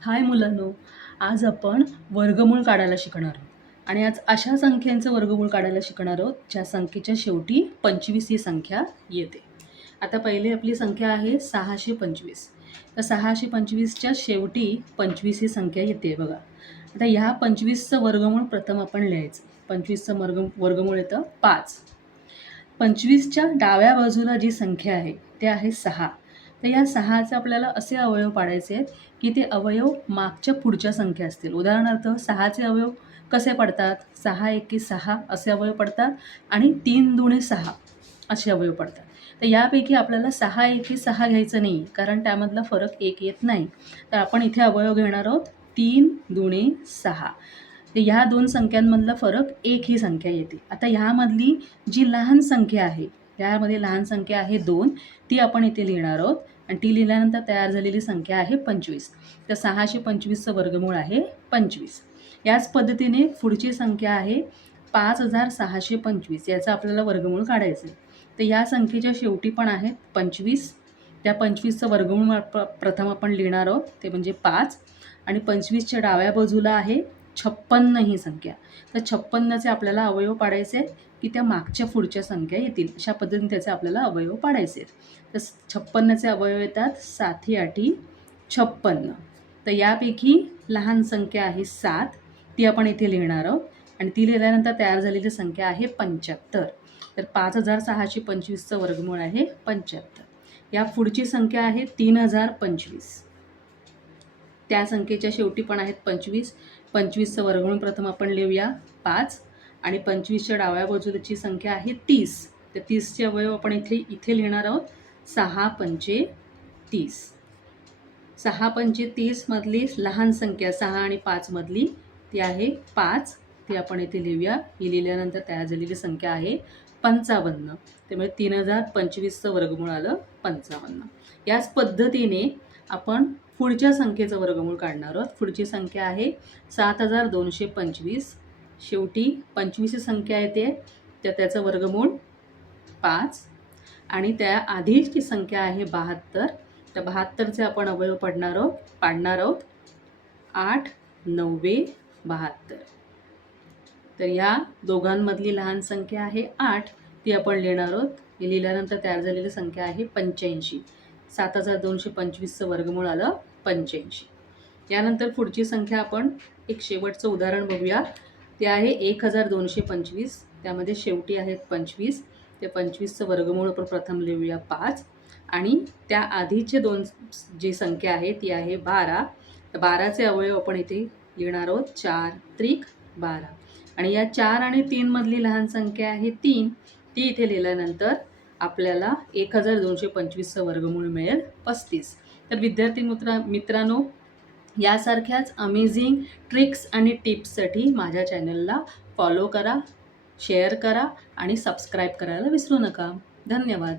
हाय मुलांनो आज आपण वर्गमूळ काढायला शिकणार आहोत. आणि आज अशा संख्यांचं वर्गमूळ काढायला शिकणार आहोत ज्या संख्येच्या शेवटी पंचवीस ही संख्या येते. आता पहिले आपली संख्या आहे सहाशे पंचवीस. तर सहाशे पंचवीसच्या शेवटी पंचवीस ही संख्या येते बघा. आता ह्या पंचवीसचं वर्गमूळ प्रथम आपण लिहायचं. पंचवीसचं वर्ग वर्गमूळ येतं पाच. पंचवीसच्या डाव्या बाजूला जी संख्या आहे ते आहे सहा. तर या सहाचे आपल्याला असे अवयव पाडायचे आहेत की ते अवयव मागच्या पुढच्या संख्या असतील. उदाहरणार्थ सहाचे अवयव कसे पडतात? सहा एके सहा असे अवयव पडतात आणि तीन दुणे सहा असे अवयव पडतात. तर यापैकी आपल्याला सहा एके सहा घ्यायचं नाही कारण त्यामधला फरक एक येत नाही. तर आपण इथे अवयव घेणार आहोत. तीन दुणे सहा. तर ह्या दोन संख्यांमधला फरक एक ही संख्या येते. आता ह्यामधली जी लहान संख्या आहे त्यामध्ये लहान संख्या आहे दोन ती आपण इथे लिहिणार आहोत. आणि ती लिहिल्यानंतर तयार झालेली संख्या आहे पंचवीस. तर सहाशे पंचवीसचं वर्गमूळ आहे पंचवीस. याच पद्धतीने पुढची संख्या आहे पाच हजार सहाशे पंचवीस. याचं आपल्याला वर्गमूळ काढायचं आहे. तर या संख्येच्या शेवटी पण आहेत पंचवीस. त्या पंचवीसचं वर्गमूळ प्र प्रथम आपण लिहिणार आहोत. ते म्हणजे पाच. आणि पंचवीसच्या डाव्या बाजूला आहे छप्पन्न ही संख्या. तर छप्पन्नचे आपल्याला अवयव पाडायचे आहेत. की त्या मागच्या पुढच्या संख्या येतील. अशा पद्धतीने त्याचे आपल्याला अवयव पाडायचे आहेत. तर छप्पन्नचे अवयव येतात. साथी आठी छप्पन्न. तर यापैकी लहान संख्या आहे सात. ती आपण इथे लिहिणार आहोत. आणि ती लिहिल्यानंतर तयार झालेली संख्या आहे पंच्याहत्तर. तर पाच हजार सहाशे पंचवीसचं वर्गमूळ आहे पंच्याहत्तर. या पुढची संख्या आहे तीन हजार पंचवीस. त्या संख्येच्या शेवटी पण आहेत पंचवीस. पंचवीसचं वर्गमूळ प्रथम आपण लिहूया. पाच. आणि पंचवीसच्या डाव्या बाजूची संख्या आहे तीस. तर तीसचे अवयव आपण इथे इथे लिहिणार आहोत सहा पंचे तीस. सहा पंचे तीसमधली लहान संख्या सहा आणि पाचमधली ती आहे पाच. ती आपण इथे लिहूया. ही लिहिल्यानंतर तयार झालेली संख्या आहे पंचावन्न. त्यामुळे तीन हजार पंचवीसचं वर्गमूळ आलं पंचावन्न. याच पद्धतीने आपण पुढच्या संख्येचं वर्गमूळ काढणार आहोत. पुढची संख्या आहे सात हजार दोनशे पंचवीस. शेवटी पंचवीस संख्या येते. तर त्याचं वर्गमूळ पाच. आणि त्या आधीची संख्या आहे बहात्तर. तर बहात्तरचे आपण अवयव पडणार आहोत पाडणार आहोत. आठ नव्वे बहात्तर. तर या दोघांमधली लहान संख्या आहे आठ. ती आपण लिहिणार आहोत. लिहिल्यानंतर तयार झालेली संख्या आहे पंच्याऐंशी. सात हजार दोनशे पंचवीसचं वर्गमूळ आलं पंच्याऐंशी. यानंतर पुढची संख्या आपण एक शेवटचं उदाहरण बघूया. ते आहे एक हजार दोनशे पंचवीस. त्यामध्ये शेवटी आहेत पंचवीस. ते पंचवीसचं वर्गमूळ आपण प्रथम लिहूया पाच. आणि त्या आधीचे दोन जी संख्या आहे ती आहे बारा. तर बाराचे अवयव आपण इथे लिहिणार आहोत. चार त्रिक बारा. आणि या चार आणि तीनमधली लहान संख्या आहे तीन. ती इथे लिहिल्यानंतर आपल्याला एक हजार दोनशे पंचवीसचं वर्गमूळ मिळेल पस्तीस. तर विद्यार्थी मित्रा मित्रांनो यासारख्याच अमेझिंग ट्रिक्स आणि टिप्ससाठी माझ्या चॅनलला फॉलो करा शेअर करा आणि सबस्क्राईब करायला विसरू नका. धन्यवाद.